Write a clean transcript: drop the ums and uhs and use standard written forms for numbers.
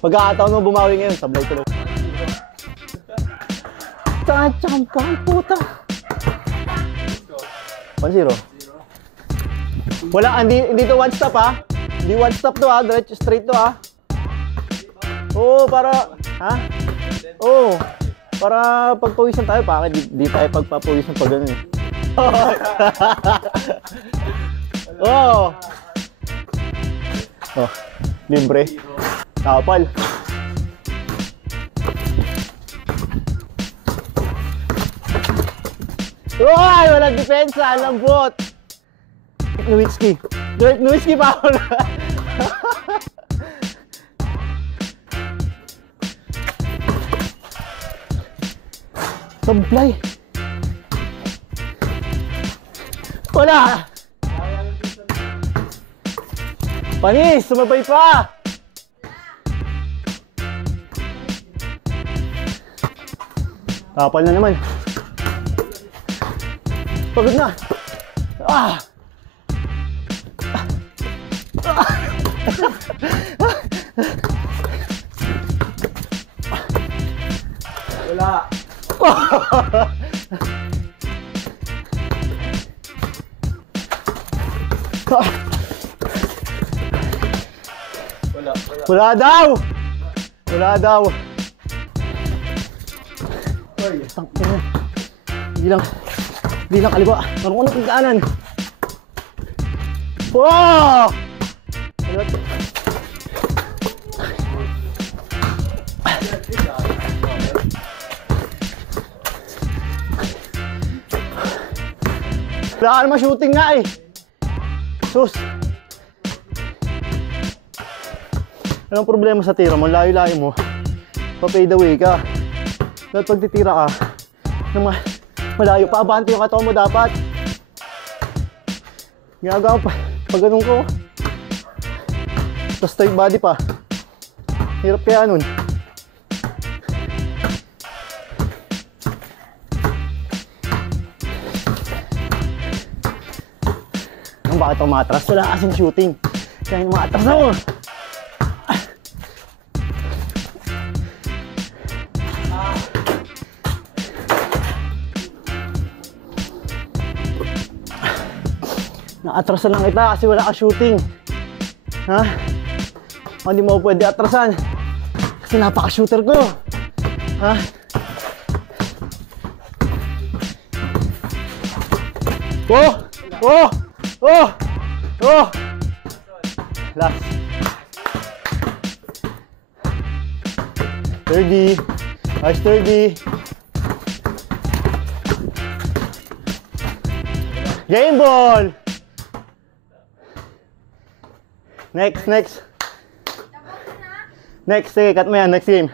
Pagkakataon mo bumawi ngayon, sablay tuloy. Tachampan, puta. 1-0. Wala, hindi to one stop ha. Hindi one stop to ha, diretso straight to ha. Oo, para, ha? Oo, para pagpawisan tayo, bakit di tayo pagpapawisan pag gano'n eh. Oo. Oh, libre. Kapal. Uy! Walang depensa! Lambot! Nowitzki. Direct Nowitzki pa ako na. Sablay. Wala! Panis! Sumabay pa! Kapal na naman. Pagod na. Ah! Wala. Wala daw! Wala daw! Tangina. Hindi lang kaliwa. Parang ko na pagkaanan. Wow! Wala ka naman shooting nga eh. Sus. Anong problema sa tira mo? Layo-layo mo. Pa-fade away ka. Dapat pag titira ka, malayo pa, abante yung katawan mo dapat. Ginagawa pa, pag ganun ko. Tapos tight body pa. Hirap kaya nun. Bakit ako matras? Wala kasing shooting. Kaya matras ako. Naatrasan lang kita kasi wala ka shooting. Ha? Hindi mo pwede atrasan kasi napaka-shooter ko. Ha? Oh! Oh! Oh! Oh! Last. 30. Nice 30. Game ball! Next. Next, sige, cut mo yan. Next game.